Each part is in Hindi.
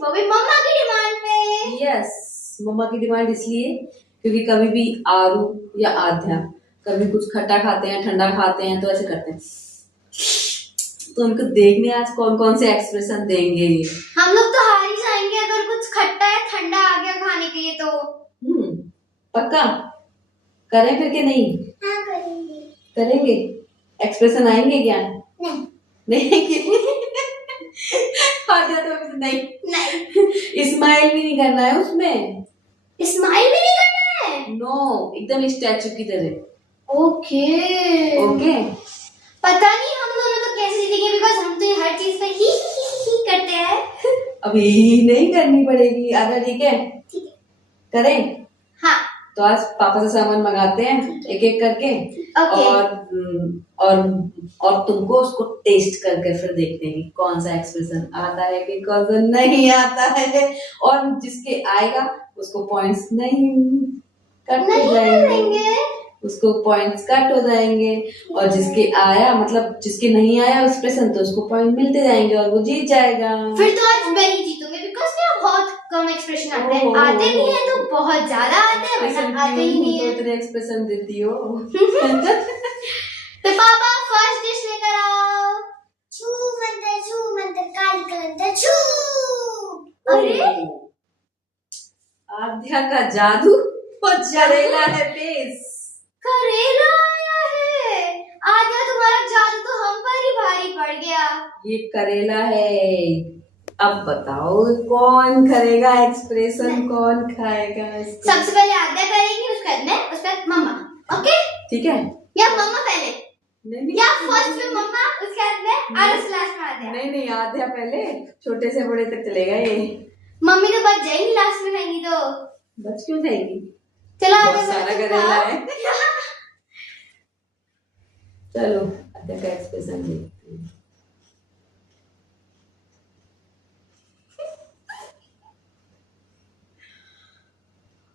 वो भी मम्मा की डिमांड पे। यस, मम्मा की डिमांड इसलिए क्योंकि कभी भी आरू या आध्या कभी कुछ खट्टा खाते हैं, ठंडा खाते हैं तो ऐसे करते हैं। तो उनको देखने आज कौन कौन से एक्सप्रेशन देंगे। हम लोग तो हार ही जाएंगे अगर कुछ खट्टा या ठंडा आ गया खाने के लिए तो। पक्का करें फिर के नहीं? हाँ करेंगे। करेंगे? एक्सप्रेशन आएंगे क्या? नहीं नहीं तो नहीं स्माइल भी नहीं करना है उसमें। स्माइल भी नहीं करना है? नो, एकदम स्टैचू की तरह। Okay okay. पता नहीं हम दोनों तो कैसे जीतेंगे, बिकॉज हम तो हर चीज पे ही करते हैं। अभी नहीं करनी पड़ेगी। आधा ठीक है? ठीक है। करें? हाँ। तो आज पापा से सामान मंगाते हैं एक एक करके। ओके। और तुमको उसको टेस्ट करके फिर देखते हैं कि कौन सा एक्सप्रेशन आता है कि कौन सा नहीं आता है। और जिसके आएगा उसको पॉइंट्स नहीं कट हो जाएंगे, उसको पॉइंट्स कट हो जाएंगे। और जिसके आया मतलब जिसके नहीं आया एक्सप्रेशन तो उसको पॉइंट मिलते जाएंगे और वो जीत जाएगा। फिर तो आज मैं ही जीतूंगी, बिकॉज मेरा बहुत कम एक्सप्रेशन आते हैं। आते भी हैं तो बहुत ज्यादा आते हैं, वरना आते ही नहीं है। तो इतने एक्सप्रेशन देती हो। तो पापा फर्स्ट डिश लेकर आओ। छू मंतर काली कलंदर छू। अरे आध्या का जादू और करेला है बेस। करेला आया है। आध्या तुम्हारा जादू तो हम पर ही भारी पड़ गया। ये करेला है। अब बताओ कौन करेगा एक्सप्रेशन, कौन खाएगा इसको? सबसे पहले आध्या करेगी, उसके बाद मैं, उसके बाद मम्मा। ओके ठीक है? या मम्मा पहले? नहीं या फर्स्ट में मम्मा, उसके बाद मैं और उसके लास्ट में आध्या। नहीं आध्या पहले, छोटे से बड़े तक चलेगा ये। मम्मी तो बच जाएंगी लास्ट में खाएंगी तो। बच क्यों जाएगी? चलो बहुत सारा करेला है। चलो आध्या का एक्सप्रेशन देखते हैं।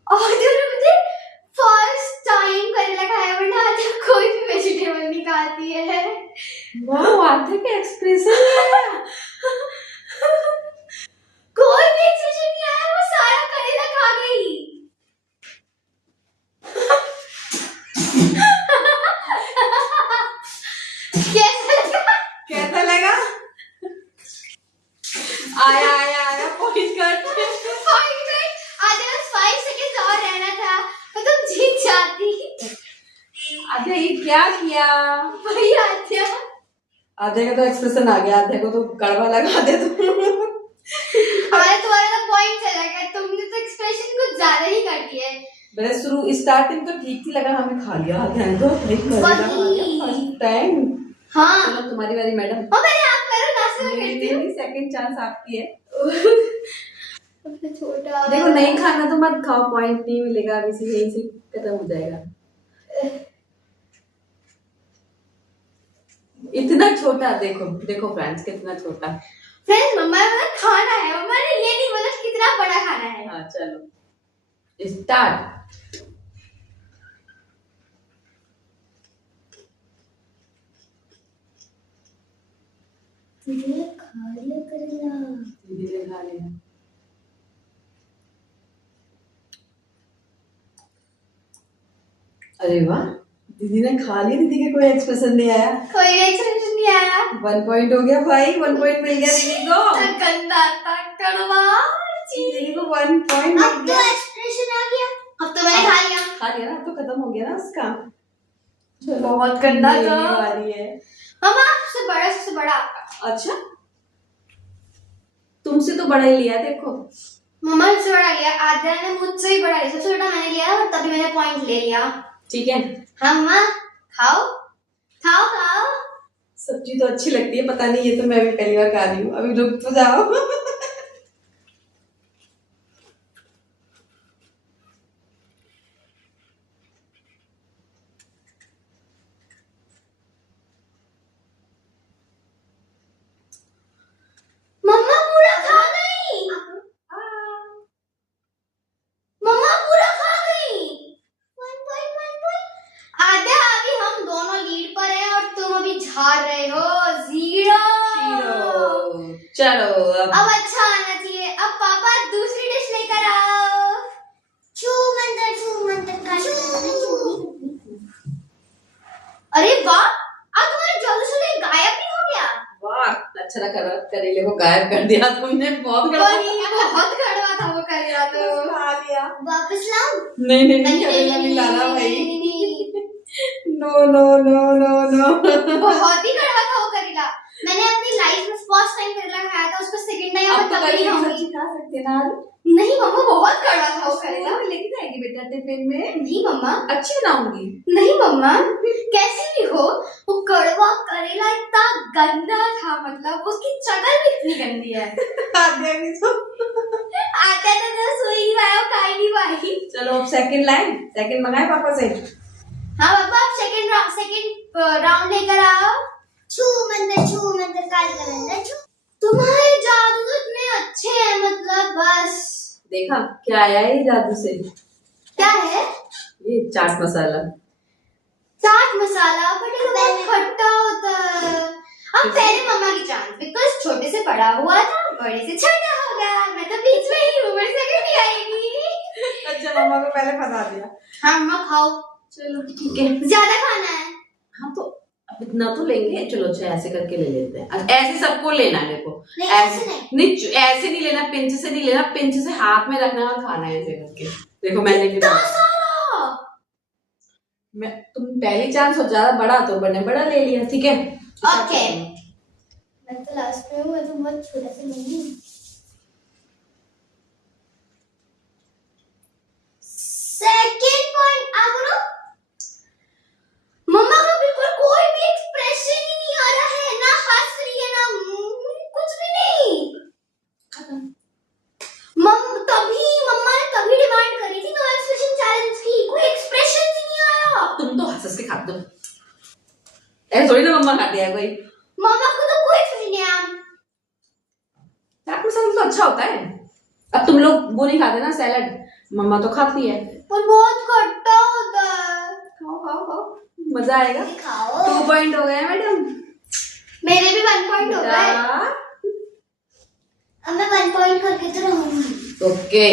आध्या ने मुझे फर्स्ट टाइम करेला खाया, वरना आध्या कोई भी वेजिटेबल नहीं खाती है। वाह, आध्या का एक्सप्रेशन है। कोई भी एक्सप्रेशन नहीं आया, वो सारा करेला खा गई। कैसा लगा? आया पॉइंट कट। आधे बस 5 सेकंड और रहना था तो तुम जीत जाती। आध्या ये क्या किया? वही आध्या। आध्या का तो एक्सप्रेशन आ गया, आध्या को तो कड़वा लगा दे तुम। हमारा तुम्हारा तो पॉइंट चला गया, तुमने तो एक्सप्रेशन कुछ ज्यादा ही कर दिए। मेरे शुरू स्टार्टिंग तो ठीक थी, लगा हमें खा लिया आध्या ने तो फर्स्ट टाइम। हाँ चलो तुम्हारी बारी मैडम। पहले आप करो, लास्ट में करती हूँ। सेकंड चांस आपकी है। छोटा देखो नहीं खाना तो मत खाओ, पॉइंट नहीं मिलेगा, अभी से यहीं से खत्म हो जाएगा। इतना छोटा देखो फ्रेंड्स, कितना छोटा। फ्रेंड्स मम्मा ने खाना है, मम्मा ने ये नहीं बोला कितना बड़ा खाना है। हाँ चलो स्टार्ट। तुझे खा लिया करेला। धीरे खा लेना। अरे वाह, दीदी ने खा ली। दीदी के कोई एक्सप्रेशन नहीं आया, कोई एक्सप्रेशन नहीं आया। 1 पॉइंट हो गया भाई, 1 पॉइंट मिल गया दीदी को। गंदा था कड़वा। दीदी को 1 पॉइंट मिल अब तो गया। एक्सप्रेशन आ गया, अब तो मैंने खा लिया ना, तो खत्म हो गया ना उसका। चलो बहुत गंदा था। वाली है। मम्मा सबसे बड़ा आपका। अच्छा, तुमसे तो बड़ा ही लिया देखो। मम्मा ने सबसे बड़ा लिया, आद्या ने मुझसे भी बड़ा लिया। सबसे बड़ा मैंने लिया और तभी मैंने पॉइंट ले लिया। ठीक है। हाँ मम्मा खाओ खाओ खाओ। सब्जी तो अच्छी लगती है, पता नहीं ये तो मैं भी पहली बार खा रही हूँ। अभी रुक तो जाओ। मम्मा पूरा खा गई। मम्मा पूरा खा गई। 1 पॉइंट। आद्या अभी हम दोनों लीड पर हैं और तुम अभी हार रहे हो। 0। चलो अब अच्छा आना चाहिए, अब पापा दूसरी डिश लेकर आओ। छू मंतर का अरे वाह, आज तुम्हारे जादू से ये गायब नहीं हो गया। वाह, अच्छा ना करा, करेले को गायब कर दिया तुमने। बहुत बहुत कड़वा था वो करेला तो। खा लिया। वापस लाऊं? नहीं करेला नहीं लाना भाई। No no no no no. बहुत ही कड़वा था वो करेला। मैंने अपनी लाइफ में फर्स्ट टाइम करेला खाया था, उसको सेकंड टाइम अब तो कभी नहीं करेला खाऊंगी। सब्जी खा सकते ना। नहीं मम्मा, बहुत कड़वा था वो करेला। लेके जाएगी बेटा टिफिन में। नहीं मम्मा, अच्छी बनाऊंगी। नहीं मम्मा, कैसी भी हो वो कड़वा करेला इतना गंदा था, मतलब उसकी शक्ल भी इतनी गंदी है। आते भी तो सोई नहीं पाया, खाई नहीं पाई। चलो अब सेकंड मंगाए पापा से। हाँ पापा, अब सेकंड राउंड लेकर आओ। छू मंतर काली कलंदर छू। तुम्हारे जादू तो इतने अच्छे हैं, मतलब बस। देखा क्या आया है ये जादू से? क्या है? ये चाट मसाला। चाट मसाला, बट ये तो बहुत खट्टा होता है। अब पहले मम्मा की चांस, बिकॉज छोटे से बड़ा हुआ था, बड़े से छोटा हो गया। मैं तो बीच में ही हूँ, मेरे से नहीं आएगी। अच्छा, मम्मा को पहले फंसा दिया। हाँ मम्मा खाओ। चलो ठीक है। ज्यादा खाना है? हाँ तो अब इतना तो लेंगे। चलो अच्छा ऐसे करके ले लेते हैं। ऐसे सबको लेना है देखो। नहीं, ऐसे ऐसे नहीं, ऐसे नहीं लेना, पिंच से नहीं लेना, पिंच से हाथ में रखना और खाना है ऐसे करके। देखो मैंने भी मैं तुम पहली चांस हो, ज्यादा बड़ा तो मैंने बड़ा ले लिया। ठीक है ओके। मैं तो लास्ट में हूँ, मैं तो बहुत छोटा से लूंगी। सेकंड पॉइंट आ करो। मम्मा का बिल्कुल कोई भी एक्सप्रेशन ही नहीं आ रहा है, ना हंस रही है ना कुछ भी नहीं। तभी मम्मा ने तभी डिमांड करी थी नो एक्सप्रेशन चैलेंज की, कोई एक्सप्रेशन ही नहीं आया। तुम तो हंस के खाते हो, ऐसे थोड़ी ना मम्मा खाती है कोई। मम्मा को तो कोई एक्सप्रेशन नहीं आया। चाट मसाला तो अच्छा होता है। अब तुम लोग वो नहीं खाते ना सैलड, मम्मा तो खाती है। पर बहुत खट्टा होता है। खाओ खाओ खाओ, मजा आएगा। खाओ। 2 पॉइंट हो गए मैडम। मेरे भी 1 पॉइंट हो गए। अब मैं 1 पॉइंट करके तो रहूंगी। Okay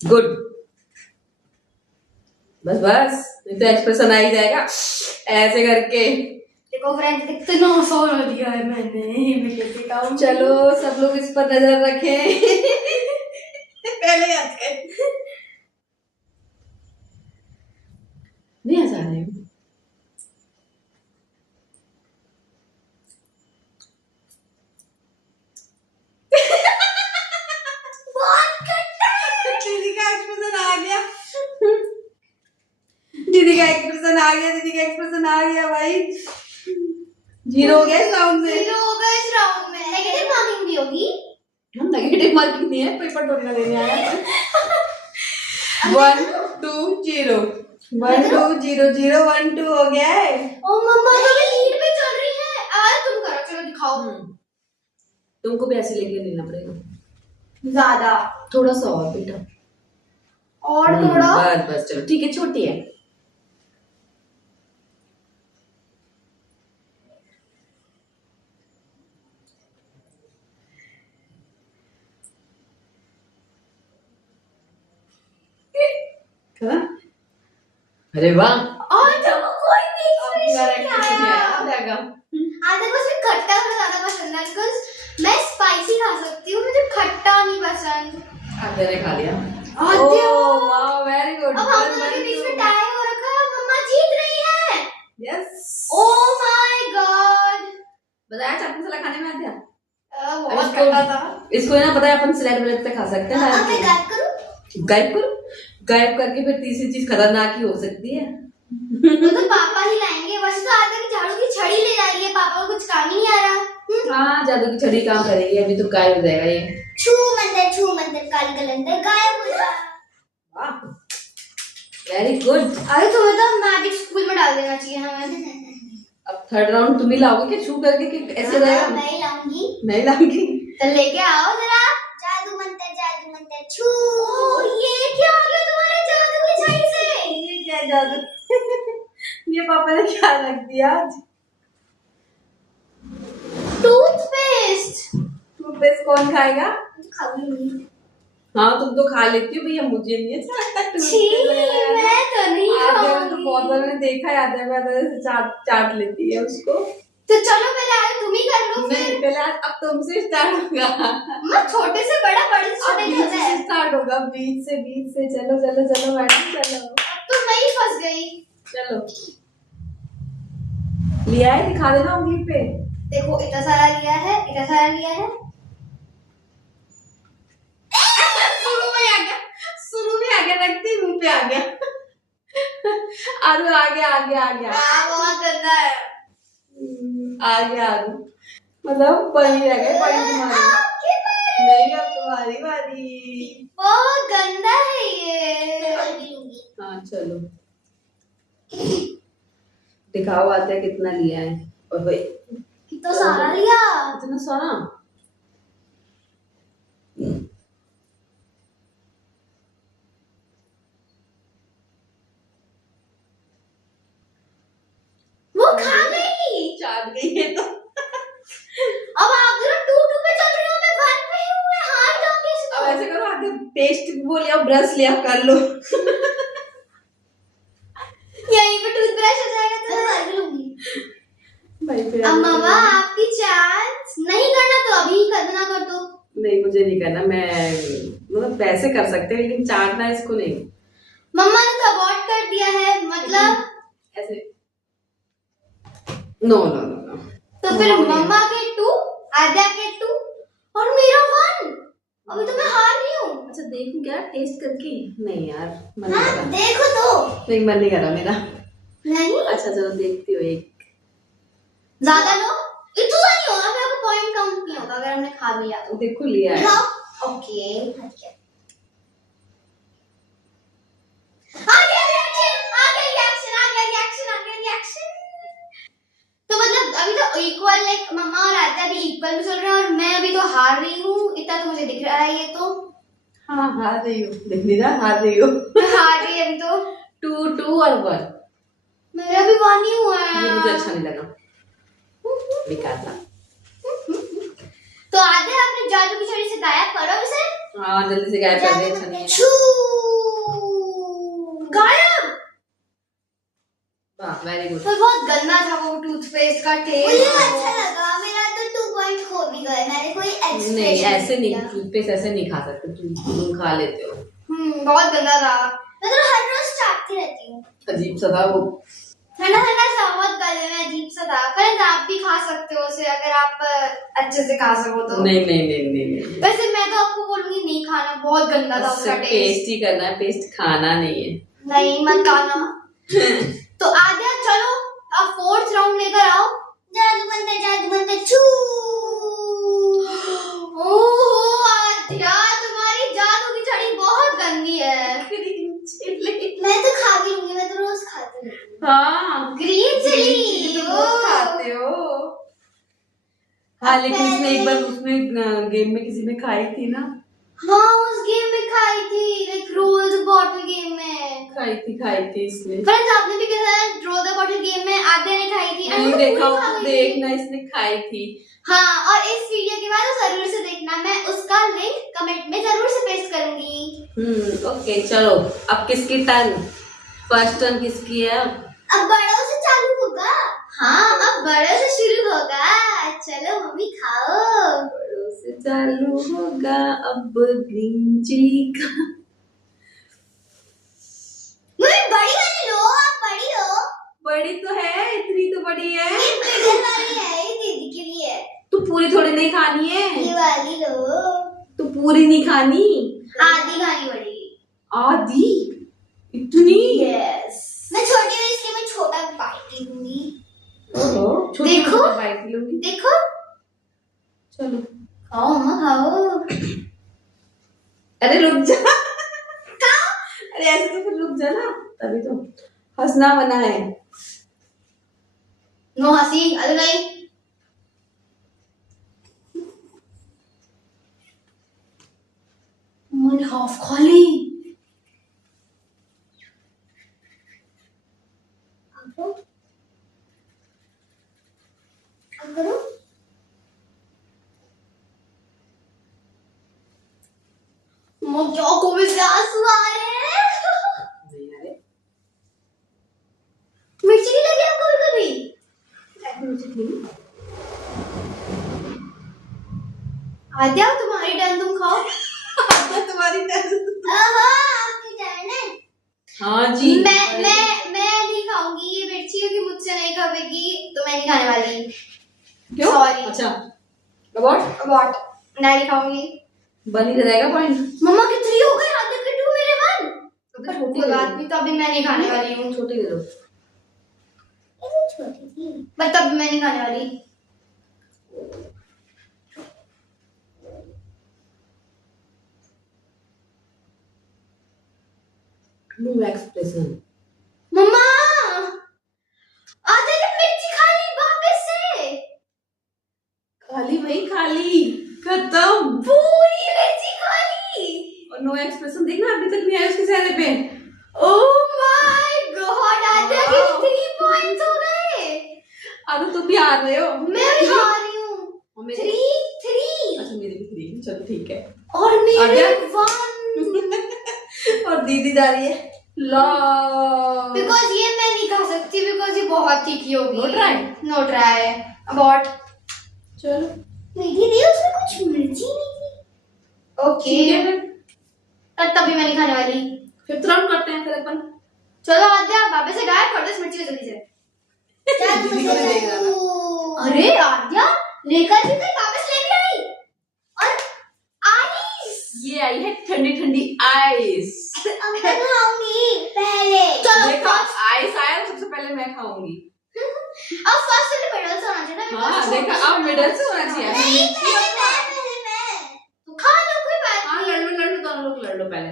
good. बस नहीं तो एक्सप्रेशन आ ही जाएगा ऐसे करके। देखो फ्रेंड्स, कितना आसान दिया है मैंने। मैं कैसे खाऊं? चलो सब लोग इस पर नजर रखें। पहले नहीं हंसा रहे हो। दीदी का एक्सप्रेशन आ गया। दीदी का एक्सप्रेशन आ गया भाई। 0 हो गया इस राउंड में। 0 हो गया इस राउंड में। नेगेटिव मार्किंग भी होगी? हम नेगेटिव मार्किंग नहीं है, पेपर थोड़ी ना लेने आया है। 1 2 0 1 2 0 0 1 2 हो गया है। ओ मम्मा तो भी लीड पे चल रही है। आज तुम करो, चलो दिखाओ। तुमको भी ऐसे लेके लेना पड़ेगा ज्यादा, थोड़ा सा और बेटा, और थोड़ा। बस चलो ठीक है, छोटी है। अरे वाह, और तुमको कोई भी एक्सप्रेशन नहीं आया। आधा कुछ भी खट्टा थोड़ा ज्यादा पसंद है, बिकॉज़ मैं स्पाइसी खा सकती हूँ, मुझे खट्टा नहीं पसंद। आधे ने खा लिया। आधे। वाह वेरी गुड। अब हम दोनों के बीच में टाई हो रखा है, मम्मा जीत रही है। यस। Oh my God. बताया चाट मसाला खाने में आते हैं। बहुत खट्टा था। इसको है ना, पता है अपन स्लैब ब्रेड पे खा सकते हैं। अब मैं गायब करूं? गायब करके फिर तीसरी चीज खतरनाक ही हो सकती है। वो तो पापा ही लाएंगे। वैसे तो आज तक झाड़ू की छड़ी ले जाएंगे, पापा को कुछ काम ही नहीं आ रहा। हाँ, जादू की छड़ी काम करेगी, अभी तो गायब हो जाएगा ये। छू मंतर काली कलंदर गायब हो जा। वाह वेरी गुड। अरे तुम्हें तो मैजिक स्कूल में डाल देना चाहिए हमें। अब थर्ड राउंड तुम ही लाओगे क्या, छू करके कि ऐसे रहेगा? मैं ही लाऊंगी। नहीं लाऊंगी तो लेके आओ जरा। जादू मंतर छू। ये क्या आ गया तुम्हारे जादू की छड़ी से? ये क्या जादू? ये पापा ने क्या रख दिया आज? टूथपेस्ट। टूथपेस्ट कौन खाएगा? खा भी लूंगी। हाँ तुम तो खा लेती हो भैया, मुझे नहीं अच्छा लगता छी, टूथपेस्ट मैं तो नहीं आधे में तो खाऊंगी। बहुत बार मैंने देखा है, आधे में आधे से चाट चाट लेती है उसको। तो चलो पहले आज तुम ही कर लो नहीं फिर। पहले अब तुमसे स्टार्ट होगा। मैं छोटे से बड़ा, बड़े से अब छोटे बीच होता से है। स्टार्ट होगा, बीच से चलो चलो चलो मैडम चलो। अब तो मैं ही फंस गई। चलो लिया है, दिखा देना उंगली पे। देखो इतना सारा लिया है, इतना सारा लिया है। शुरू में आ गया, शुरू में आ गया, रखती मुंह पे आ गया। आलू आ गया आ गया आ गया बहुत गंदा है। आ गया आलू, मतलब बनी रह गई, बड़ी तुम्हारी। आपकी बारी। नहीं अब तुम्हारी बारी। बहुत गंदा है ये। हाँ चलो दिखाओ आते कितना लिया है। और भाई कितना सारा लिया। इतना सारा। वो खा गई। चाट गई है तो। अब आप जरा 2-2 पे चल रही हो, मैं 1 पे ही हूँ, मैं हार जाऊंगी अब इसको। ऐसे करो, आधे पेस्ट वो लिया, ब्रश लिया, कर लो। यहीं पे टूथब्रश हो जाएगा तो मैं कर लूंगी। भाई फिर अब मम्मा आपकी चांस नहीं करना तो अभी ही करना कर दो। नहीं मुझे नहीं करना, मैं मतलब वैसे कर सकते हैं लेकिन चाटना इसको नहीं। मम्मा ने तो अबॉर्ट कर दिया है, मतलब ऐसे नो नो नो नो। तो फिर मम्मा के 2, आद्या के 2 और मेरा 1। अभी तो मैं हार रही हूँ। अच्छा देखूं क्या टेस्ट करके? नहीं यार मन नहीं हाँ, कर रहा। देखो तो। नहीं मन नहीं कर रहा मेरा। नहीं अच्छा चलो देखती हो एक। ज्यादा लो, इतना नहीं होगा, फिर आपको पॉइंट काउंट नहीं होगा अगर हमने खा लिया तो। देखो लिया है। दिखाओ। ओके आ गया रिएक्शन, आ गया रिएक्शन, आ गया रिएक्शन, आ गया रिएक्शन। तो मतलब अभी तो इक्वल, लाइक मम्मा और आद्या भी इक्वल में चल रहे हैं और मैं अभी तो हार रही हूँ, इतना तो मुझे दिख रहा है। ये तो हाँ हार रही हो, देख लीजिए हार रही हो। मैं हार रही अभी तो। 2 2 और 1। मेरा भी 1 ही हुआ है। ये मुझे अच्छा नहीं लगा, बेकार था। तो आद्या अपने जादू की छड़ी से गायब करो इसे। हाँ जल्दी से गायब कर दे, अच्छा नहीं है। छू गायब। वाह वेरी गुड। तो बहुत गंदा था वो टूथपेस्ट का टेस्ट। मुझे अच्छा लगा, मेरा तो 2 पॉइंट खो भी गए, मैंने कोई एक्सप्रेशन नहीं ऐसे नहीं, टूथपेस्ट ऐसे नहीं खा सकते, तुम खा लेते हो। बहुत गंदा था। मैं तो हर रोज चाटती रहती हूँ। अजीब सा था वो। ठंडा ठंडा सा, बहुत गले में अजीब सा था। फ्रेंड्स आप भी खा सकते हो उसे अगर आप अच्छे से खा सको तो। नहीं नहीं नहीं नहीं नहीं, वैसे मैं तो आपको बोलूंगी नहीं खाना, बहुत गंदा था उसका टेस्ट। पेस्ट ही करना है, पेस्ट खाना नहीं है। नहीं मत खाना। तो आद्या चलो अब 4th राउंड लेकर आओ। जादू बनते छू। ओहो आद्या तुम्हारी जादू की छड़ी बहुत गंदी है। मैं तो खा भी लूंगी, मैं तो रोज खाती हूँ। हाँ ग्रीन चिली चिली रोज खाते हो। हाँ लेकिन उसने एक बार उसमें गेम में किसी में खाई थी ना। हाँ उस गेम में खाई थी, like roll the bottle game में खाई थी इसने। फ्रेंड्स आपने भी किया रोल द बॉटल गेम में आद्या ने खाई थी। नहीं तो देखा पूरी हो खा तो गई थी। देखना, इसने खाई थी। हाँ और इस वीडियो के बाद तो जरूर से देखना, मैं उसका लिंक कमेंट में जरूर से पेस्ट करूंगी। ओके चलो अब किसकी टर्न? फर्स्ट टर्न किसकी है? अब बड़ों से चालू होगा। हाँ अब बड़े से शुरू होगा। चलो मम्मी खाओ। बड़ों से चालू होगा अब ग्रीन चिली का। मम्मी बड़ी वाली लो, आप बड़ी लो। बड़ी तो है, इतनी तो बड़ी है। ये मिडिल वाली है, ये दीदी के लिए है। तू पूरी थोड़ी नहीं खानी है, ये वाली लो। तू पूरी नहीं खानी, आधी खानी पड़ेगी। आधी? इतनी? यस मैं छोटी हूँ इसलिए मैं छोटा बाइट लूंगी। छोटी देखो। छोटी बाइट लूंगी। देखो चलो खाओ मम्मा खाओ। अरे रुक जा। अरे ऐसे तो फिर रुक जा ना, तभी तो हंसना बना है। नो हंसी, अरे नहीं। मैंने हाफ खा ली। करो। मम्मी आंखों में से आंसू आ रहे हैं। नहीं अरे मिर्ची नहीं लगी आपको कभी? मुझे नहीं। आद्या तुम्हारी टर्न, तुम खाओ। तुम्हारी टर्न। आपकी टर्न है। हाँ जी। मैं नहीं खाऊंगी ये मिर्ची, क्योंकि मुझसे नहीं खाएगी तो मैं नहीं खाने वाली। क्यों? Sorry. अच्छा अबॉट व्हाट? नहीं खाऊंगी। बन ही रहेगा पॉइंट। मम्मा के 3 हो गए, आधे के 2 मेरे 1। छोटी कोई बात नहीं, तो अभी मैं नहीं खाने वाली हूँ। छोटी दे दो। ये छोटी थी। बट तब मैं नहीं खाने वाली। No expression. मम्मा आधे ने मिर्ची खा ली वापस से। खाली भाई खाली खत्म। पूरी मिर्ची खा ली। और नो एक्सप्रेशन देखना अभी तक नहीं आया उसके चेहरे पे। ओह माय गॉड, आद्या के 3 पॉइंट्स हो गए। आदो तुम भी आ रहे हो। मैं भी खा रही हूँ। और मेरे 3 अच्छा मेरे भी 3 चलो ठीक है। और मेरे आद्या? 1। और दीदी जा रही है ला। बिकॉज ये मैं नहीं खा सकती, बिकॉज ये बहुत तीखी होगी। No try? No try. अबॉट। चलो मीठी थी, उसमें कुछ मिर्ची नहीं थी। ओके ठीक है फिर। तभी मैं नहीं खाने वाली। फिर तुरंत करते हैं फिर अपन। चलो आद्या वापस से गायब कर दो इस मिर्ची को जल्दी से। चल दीदी को मुझे नहीं देगा ना। अरे आद्या रेखा जी तो वापस लेके आई। और आइस। ये आई है ठंडी ठंडी आइस। अब मैं खाऊंगी पहले। चलो देखा फर्स्ट, आइस आया सबसे पहले मैं खाऊंगी। अब फर्स्ट से मिडल से होना चाहिए ना। हाँ देखा अब मिडल से होना चाहिए। नहीं मिर्ची पहले और मैं पहले मैं। तो खा लो, कोई बात हाँ नहीं। लड़ लो दोनों लोग लड़ लो पहले।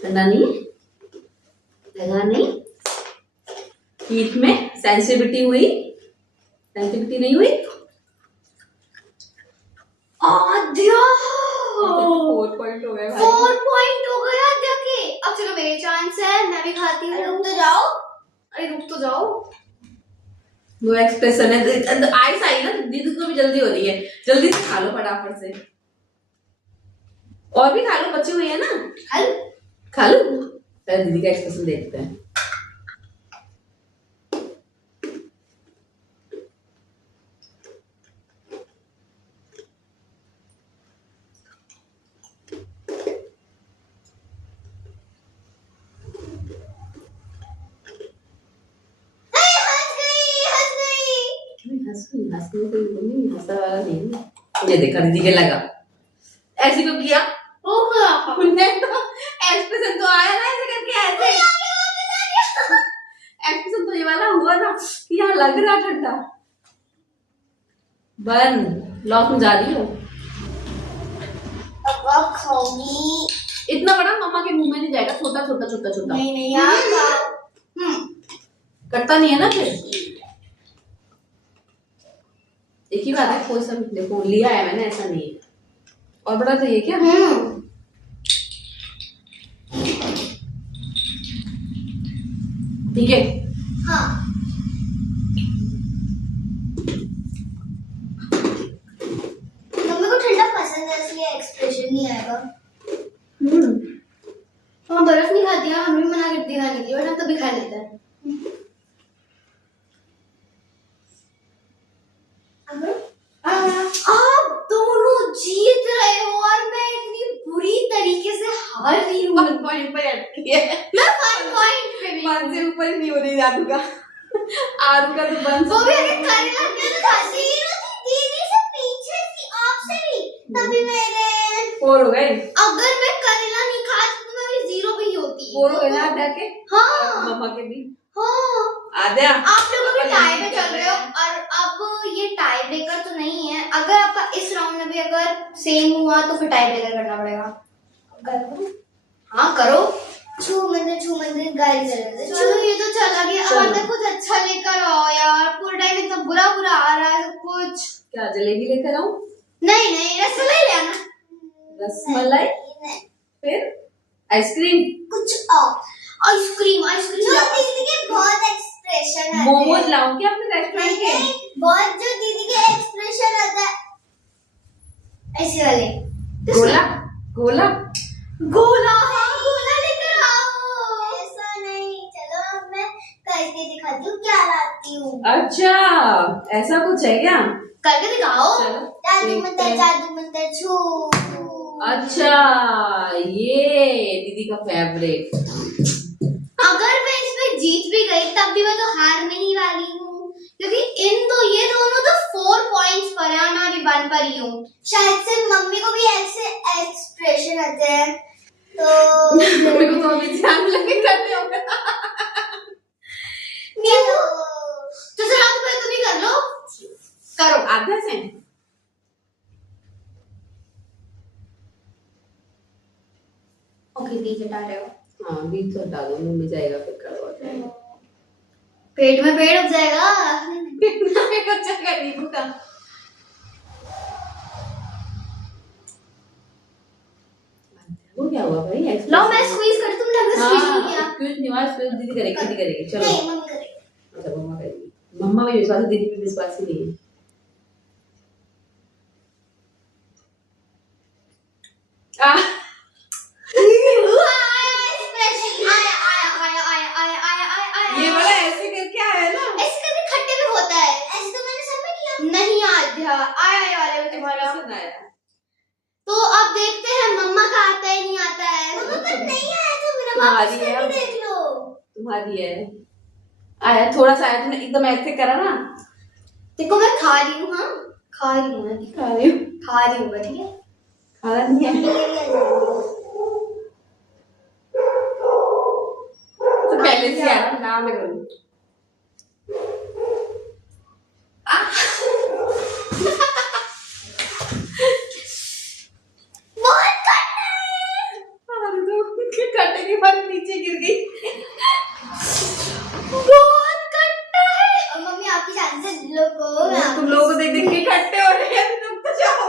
ठंडा नहीं है? लगा नहीं? हीट में सेंसिटिविटी हुई? सेंसिटिविटी नहीं हुई? आद्या 4 पॉइंट हो गए भाई। 4 पॉइंट हो गया आद्या के। अब चलो मेरी चांस है, मैं भी खाती हूँ। रुक तो जाओ। अरे रुक तो जाओ। नो एक्सप्रेशन है। आइस आई ना दीदी को भी जल्दी हो रही है। जल्दी से खा लो फटाफट से। और भी खा लो, बची हुई है ना। खा लो। पहले दीदी का एक्सप्रेशन देखते हैं। हंसने को नहीं हंसा वाला नहीं। ये देखा दीदी के लगा ऐसे क्यों किया। उनने तो एक्सप्रेशन तो आया ना ऐसे करके ऐसे एक्सप्रेशन तो ये वाला हुआ ना कि यहाँ लग रहा ठंडा। बन लॉक में जा रही हो। अब खाऊंगी। इतना बड़ा मम्मा के मुंह में नहीं जाएगा। छोटा छोटा छोटा छोटा नहीं यार। कटता नहीं है ना फिर। एक ही बात है, कोई सा देखो लिया है मैंने ऐसा नहीं है। और बड़ा चाहिए क्या? ठीक है। हाँ मम्मी को ठंडा पसंद है इसलिए एक्सप्रेशन नहीं आएगा। हाँ बर्फ नहीं खाती है, हमें भी मना करती है खाने की, बट हम तभी खा लेते हैं। आप दोनों जीत रहे हो और मैं इतनी बुरी तरीके से हार रही हूँ। 1 पॉइंट पे अटकी है। मैं 1 पॉइंट पे भी 1 से ऊपर ही नहीं हो रही आलू का। आलू का तो बन वो भी अगर करेला के तो खासी। दीदी से पीछे थी, आपसे भी तभी मेरे 4 हो गए। अगर मैं करेला नहीं खाती तो मैं भी 0 पे ही होती। 4 हो गए ना आद्या के। हाँ मम्मा के भी। हाँ। आद्या आप लोग अभी टाई पे चल रहे हो और अब ये टाई ब्रेकर तो नहीं है। अगर आपका इस राउंड में भी अगर सेम हुआ तो फिर टाई ब्रेकर करना पड़ेगा। करो। हाँ करो। छू मंदिर गाड़ी चले। चलो ये तो चला गया। अब चलो। अंदर कुछ अच्छा लेकर आओ यार, पूरा टाइम इतना बुरा बुरा आ रहा है सब कुछ। क्या जलेबी लेकर आऊं? नहीं रसमलाई ले आना। रसमलाई फिर आइसक्रीम। कुछ और आइसक्रीम जो दीदी के बहुत एक्सप्रेशन आते मोमोज हैं। लाऊं क्या अपने रेस्टोरेंट के? नहीं, बहुत जो दीदी के एक्सप्रेशन आता है ऐसे वाले। गोला गोला गोला, हाँ गोला लेकर आओ। ऐसा नहीं, चलो अब मैं करके दिखाती हूँ क्या लाती हूँ। अच्छा, ऐसा कुछ है क्या? करके दिखाओ। चलो जादू देखते मंतर हैं। जादू मंतर छू। अच्छा, ये दीदी का फेवरेट। अगर मैं इसमें जीत भी गई तब भी मैं तो हार नहीं वाली हूँ, क्योंकि ये दोनों तो 4 पॉइंट्स पर है और मैं अभी 1 पर ही हूँ। शायद से मम्मी को भी ऐसे एक्सप्रेशन आते हैं तो मेरे को तो अभी ध्यान लगे करते होगा। चलो। तो चलो आप पहले तुम ही कर लो। करो। आधा से ओके, बीज हटा रहे हो। हाँ, बीच तो हटा दो, मुंह में जाएगा फिर कड़वा जाएगा। पेट में पेड़ उग जाएगा। अच्छा का नींबू का। वो क्या हुआ भाई? लो मैं स्क्वीज कर, तुम ढंग से स्क्वीज नहीं किया। क्यों नहीं हुआ? स्क्वीज दीदी करेगी चलो। नहीं, मम्मी करेगी। अच्छा, मम्मा करेगी। मम्मा भी विश्वास है, दीदी पे विश्वास ही नहीं है। आ, ये वाला ऐसे करके आया ना? खट्टे में होता है। ऐसे तो मैंने सब में किया। नहीं आध्या, आया वाले में तुम्हारा। पसंद आया। तो अब देखते हैं मम्मा का आता है नहीं आता है। मम्मा पर नहीं आया तो मेरा तुम्हारी वापस है करके अब। देख लो। तुम्हारी है। आया थोड़ा सा आया, तुमने एकदम ऐसे करा ना। देखो मैं खा रही हूँ। हाँ खा रही हूँ, मैं खा रही हूँ। खा रही हूँ मैं, ठीक है। खाना नहीं है तो पहले से आया ना, मैं करूँ। बहुत खट्टा है। कटे के बाद नीचे गिर गई। बहुत खट्टा है। और मम्मी आपकी जान से लोगों तुम लोगों को देख देख के खट्टे हो रहे हैं, तुम तो जाओ।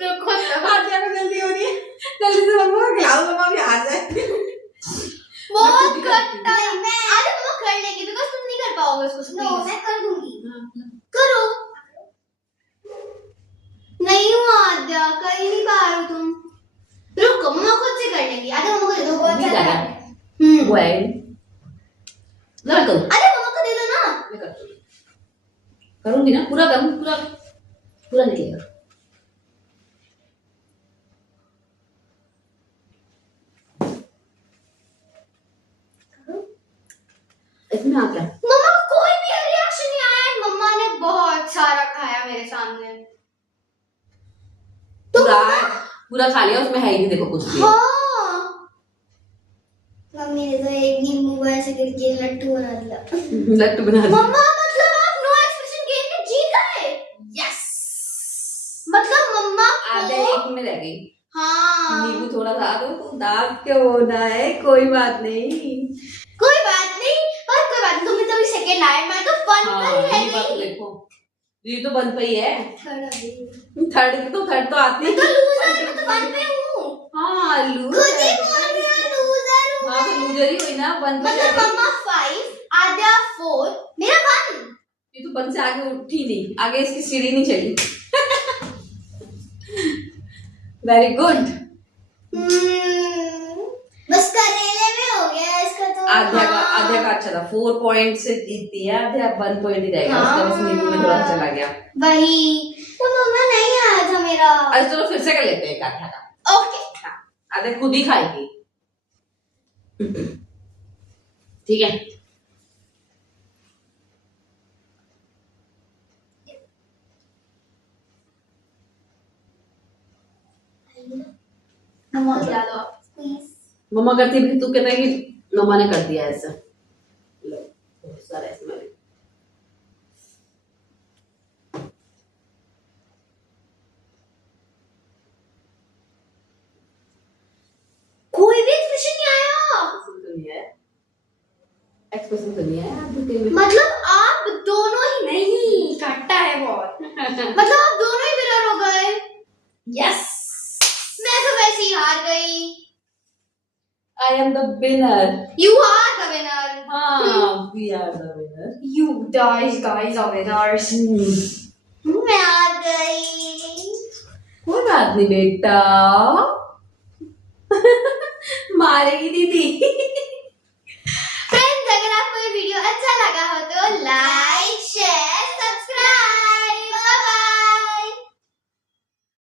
रुको जरा। आद्या को जल्दी हो रही है, जल्दी से मम्मा को खिलाओ, मम्मा भी आ जाए। बहुत खट्टा है। मैं अरे मम्मा कर लेगी, बिकॉज़ तुम नहीं कर पाओगे उसको। नो, मैं कर दूंगी। करो। नहीं हुआ आद्या, कर ही नहीं पा रहे हो तुम। रुको, मम्मा खुद से कर लेंगी। आद्या मम्मा को दे दो। बहुत नहीं ज्यादा लगा। है। वो है ना, करूँ अरे मम्मा को दे दो ना। मैं करूंगी ना, पूरा करूँ, पूरा पूरा निकलेगा। इसमें आ क्या? मम्मा को कोई भी रिएक्शन नहीं आया। मम्मा ने बहुत सारा खाया मेरे सामने। पूरा खा लिया, उसमें है ही नहीं, देखो कुछ भी। हाँ मम्मी ने तो एक नींबू को ऐसे करके लट्टू बना दिया। लट्टू बना दिया। मम्मा मतलब आप नो एक्सप्रेशन गेम में जीत गए। यस, मतलब मम्मा आधे को एक में रह गई। हाँ नींबू थोड़ा सा दो तो दाग क्यों होना है, कोई बात नहीं। कोई बात नहीं, पर कोई बात नहीं, तुमने तो अभी सेकंड आए, मैं तो 1 हाँ, पर ही ये बात रह तो गई। देखो, ये तो बंद पे ही है। खड़ा थर्ड तो आती मैं तो लूजर, मैं तो 1 पे हूँ। हाँ, खुद ही लूजर। बोल रही है लूजर हूँ हाँ, तो लूजर ही हुई ना, बंद पे मतलब रह गई। मम्मा 5, आद्या 4, मेरा 1। ये तो बंद से आगे उठी नहीं, आगे इसकी सीढ़ी नहीं चली। Very good. बस करेले में हो गया इसका तो। आध्या का अच्छा था, 4 पॉइंट से जीतती है आध्या, 1 पॉइंट ही रहेगा उसका, बस नींबू में थोड़ा सा चला गया। वही तो मम्मा नहीं आया था मेरा। अच्छा चलो फिर से कर लेते हैं एक आध्या का। ओके। हाँ, आध्या खुद ही खाएगी। ठीक है। मम्मा खिला दो आप। प्लीज। मम्मा करती है, तू कहता है कि मम्मा ने कर दिया ऐसा। लो, बहुत सारा इसमें। कोई भी एक्सप्रेशन नहीं आया। एक्सप्रेशन तो नहीं है बुके में। मतलब आप दोनों ही नहीं, खट्टा है बहुत। मतलब आप दोनों ही विनर हो गए। यस, मैं तो वैसे ही हार गई। I am the winner. You are the winner. हाँ, we are the winner. Winner. You guys are winners. मैं आ गई। कोई बात नहीं बेटा, मारेगी दीदी। फ्रेंड्स, अगर आपको ये वीडियो